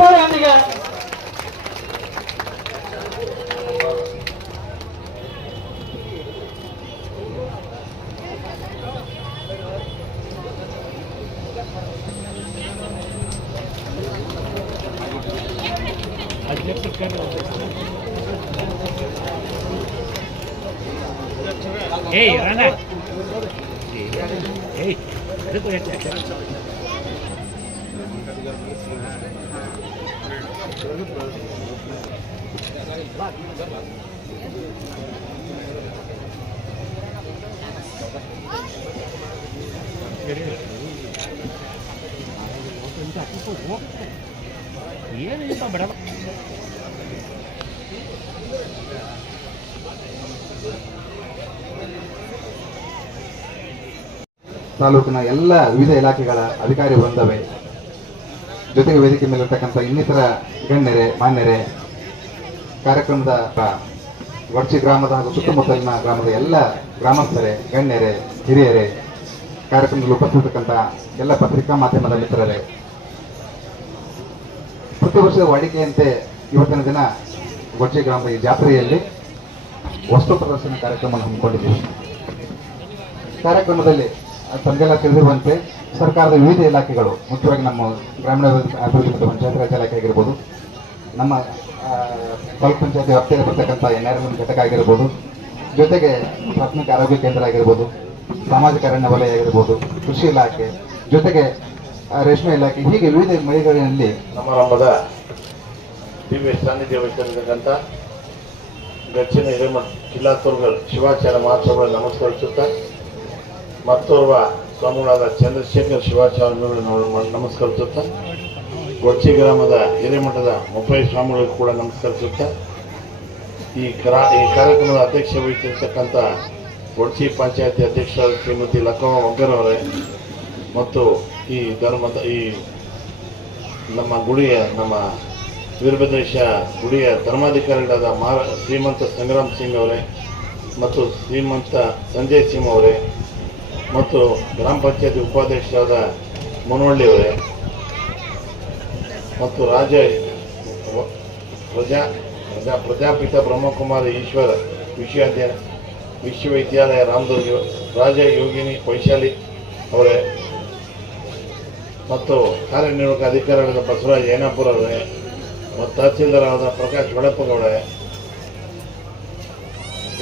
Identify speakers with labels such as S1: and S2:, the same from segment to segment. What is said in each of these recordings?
S1: போய் வந்தீங்க ஏய் ராணா ஏய் அதுக்கு
S2: ತಾಲೂಕಿನ ಎಲ್ಲ ವಿವಿಧ ಇಲಾಖೆಗಳ ಅಧಿಕಾರಿ ವೃಂದವೇ. ಜೊತೆಗೆ ವೇದಿಕೆ ಮೇಲಿರ್ತಕ್ಕಂಥ ಇನ್ನಿತರ ಗಣ್ಯರೇ, ಮಾನ್ಯರೇ, ಕಾರ್ಯಕ್ರಮದ ವಡ್ಚಿ ಗ್ರಾಮದ ಹಾಗೂ ಸುತ್ತಮುತ್ತಲಿನ ಗ್ರಾಮದ ಎಲ್ಲ ಗ್ರಾಮಸ್ಥರೇ, ಗಣ್ಯರೇ, ಹಿರಿಯರೇ, ಕಾರ್ಯಕ್ರಮದಲ್ಲಿ ಉಪಸ್ಥಿತಕ್ಕಂಥ ಎಲ್ಲ ಪತ್ರಿಕಾ ಮಾಧ್ಯಮದ ಮಿತ್ರರೇ. ಪ್ರತಿ ವರ್ಷದ ವಾಡಿಕೆಯಂತೆ ಇವತ್ತಿನ ದಿನ ಗೊಡ್ಜಿ ಗ್ರಾಮದ ಈ ಜಾತ್ರೆಯಲ್ಲಿ ವಸ್ತು ಪ್ರದರ್ಶನ ಕಾರ್ಯಕ್ರಮವನ್ನು ಹಮ್ಮಿಕೊಂಡಿದ್ದೀವಿ. ಕಾರ್ಯಕ್ರಮದಲ್ಲಿ ತಮಗೆಲ್ಲ ತಿಳಿದಿರುವಂತೆ ಸರ್ಕಾರದ ವಿವಿಧ ಇಲಾಖೆಗಳು, ಮುಖ್ಯವಾಗಿ ನಮ್ಮ ಗ್ರಾಮೀಣ ಅಭಿವೃದ್ಧಿ ಮತ್ತು ಪಂಚಾಯತ್ ರಾಜ್ ಇಲಾಖೆ ಆಗಿರ್ಬೋದು, ನಮ್ಮ ತಾಲೂಕ್ ಪಂಚಾಯತ್ ವ್ಯಾಪ್ತಿಯಲ್ಲಿ ಬರ್ತಕ್ಕಂಥ ಎನ್ ಆರ್ ಎಲ್ ಘಟಕ ಆಗಿರ್ಬೋದು, ಜೊತೆಗೆ ಪ್ರಾಥಮಿಕ ಆರೋಗ್ಯ ಕೇಂದ್ರ ಆಗಿರ್ಬೋದು, ಸಾಮಾಜಿಕ ಅರಣ್ಯ ವಲಯ ಆಗಿರ್ಬೋದು, ಕೃಷಿ ಇಲಾಖೆ, ಜೊತೆಗೆ ರೇಷ್ಮೆ ಇಲಾಖೆ, ಹೀಗೆ ವಿವಿಧ ಮಳಿಗೆಗಳಲ್ಲಿ
S3: ಸಮಾರಂಭದ ದಿವ್ಯ ಸಾನ್ನಿಧ್ಯ ವಹಿಸಿರತಕ್ಕಂಥ ಗಚ್ಚಿನ ಹಿರೇಮಠ ತೋರ್ಗಳು ಶಿವಾಚಾರ್ಯ ಮಹೋತ್ಸವಗಳನ್ನು ನಮಸ್ಕರಿಸುತ್ತಾ ಮತ್ತೋರ್ವ ಸ್ವಾಮಿಗಳಾದ ಚಂದ್ರಶೇಖರ್ ಶಿವಾಚಾರ್ಯಗಳು ನಮಸ್ಕರಿಸುತ್ತ ಗೊಚ್ಚಿ ಗ್ರಾಮದ ಹಿರೇಮಠದ ಮುಪ್ಪೈ ಸ್ವಾಮಿಗಳಿಗೂ ಕೂಡ ನಮಸ್ಕರಿಸುತ್ತಾ, ಈ ಕರಾ ಈ ಕಾರ್ಯಕ್ರಮದ ಅಧ್ಯಕ್ಷ ವಹಿಸಿರ್ತಕ್ಕಂಥ ಗೊಡ್ಚಿ ಪಂಚಾಯತಿ ಅಧ್ಯಕ್ಷ ಶ್ರೀಮತಿ ಲಕ್ಕಮ್ಮ ಒಗ್ಗರವರೇ ಮತ್ತು ಈ ಧರ್ಮದ ಈ ನಮ್ಮ ಗುಡಿಯ ನಮ್ಮ ವೀರಭದ್ರೇಶ ಗುಡಿಯ ಧರ್ಮಾಧಿಕಾರಿಗಳಾದ ಮಾರ ಶ್ರೀಮಂತ ಸಂಗ್ರಾಮ್ ಸಿಂಗ್ ಅವರೇ, ಮತ್ತು ಶ್ರೀಮಂತ ಸಂಜಯ್ ಸಿಂಗ್ ಅವರೇ ಮತ್ತು ಗ್ರಾಮ ಪಂಚಾಯತಿ ಉಪಾಧ್ಯಕ್ಷರಾದ ಮುನವಳ್ಳಿ ಅವರೇ ಮತ್ತು ರಾಜ ಪ್ರಜಾ ಪ್ರಜಾ ಪ್ರಜಾಪಿತ ಬ್ರಹ್ಮಕುಮಾರಿ ಈಶ್ವರ ವಿಶ್ವವಿದ್ಯಾಲಯ ವಿಶ್ವವಿದ್ಯಾಲಯ ರಾಮದುರ್ಗ ರಾಜ ಯೋಗಿನಿ ವೈಶಾಲಿ ಅವರೇ ಮತ್ತು ಕಾರ್ಯನಿರ್ವಾಹಕ ಅಧಿಕಾರಿಗಳಾದ ಬಸವರಾಜ್ ಏನಾಪುರ ಅವರೇ ಮತ್ತು ತಹಸೀಲ್ದಾರಾದ Prakash Olappagouda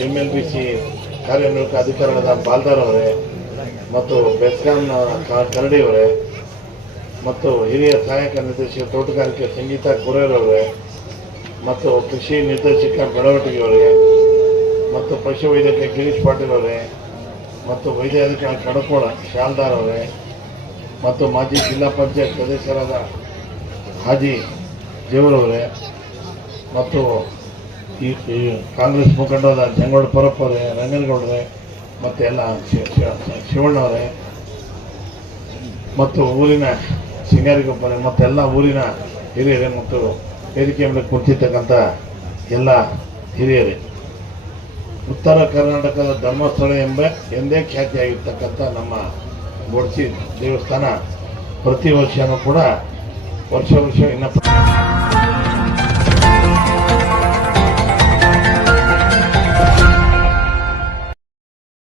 S3: M L B C ಕಾರ್ಯನಿರ್ವಾಹಕ ಅಧಿಕಾರಿಗಳಾದ ಬಾಲ್ದಾರ್ ಅವರೇ ಮತ್ತು ಬೆಸ್ಕಾಂನ ಕರಡಿಯವರೇ ಮತ್ತು ಹಿರಿಯ ಸಹಾಯಕ ನಿರ್ದೇಶಕ ತೋಟಗಾರಿಕೆ ಸಂಗೀತ ಕುರೇರವರೇ ಮತ್ತು ಕೃಷಿ ನಿರ್ದೇಶಕ ಬೆಳವಟಿಗೆ ಅವರೇ ಮತ್ತು ಪಶುವೈದ್ಯಕೀಯ ಗಿರೀಶ್ ಪಾಟೀಲ್ ಅವರೇ, ಮತ್ತು ವೈದ್ಯಾಧಿಕಾರಿ ಕಡಕೋಳ ಶಾಲ್ದಾರ್ ಅವರೇ, ಮತ್ತು ಮಾಜಿ ಜಿಲ್ಲಾ ಪಂಚಾಯತ್ ಸದಸ್ಯರಾದ ಹಾಜಿ ಜೇವರವರೇ ಮತ್ತು ಈ ಕಾಂಗ್ರೆಸ್ ಮುಖಂಡರಾದ ಜಂಗೋಡ ಪರಪ್ಪ ಅವರೇ, ರಂಗನಗೌಡರೇ ಮತ್ತು ಎಲ್ಲ ಶಿವಣ್ಣವರೇ, ಮತ್ತು ಊರಿನ ಸಿಂಗಾರಿಗೊಬ್ಬರೇ, ಮತ್ತೆಲ್ಲ ಊರಿನ ಹಿರಿಯರೇ ಮತ್ತು ವೇದಿಕೆ ಮೇಲೆ ಕುಳಿತಿರ್ತಕ್ಕಂಥ ಎಲ್ಲ ಹಿರಿಯರೇ. ಉತ್ತರ ಕರ್ನಾಟಕದ ಧರ್ಮಸ್ಥಳ ಎಂಬ ಎಂದೇ ಖ್ಯಾತಿಯಾಗಿರ್ತಕ್ಕಂಥ ನಮ್ಮ ಗೋಡ್ಸಿ ದೇವಸ್ಥಾನ ಪ್ರತಿ ವರ್ಷನೂ ಕೂಡ ವರ್ಷ ವರ್ಷ ಇನ್ನು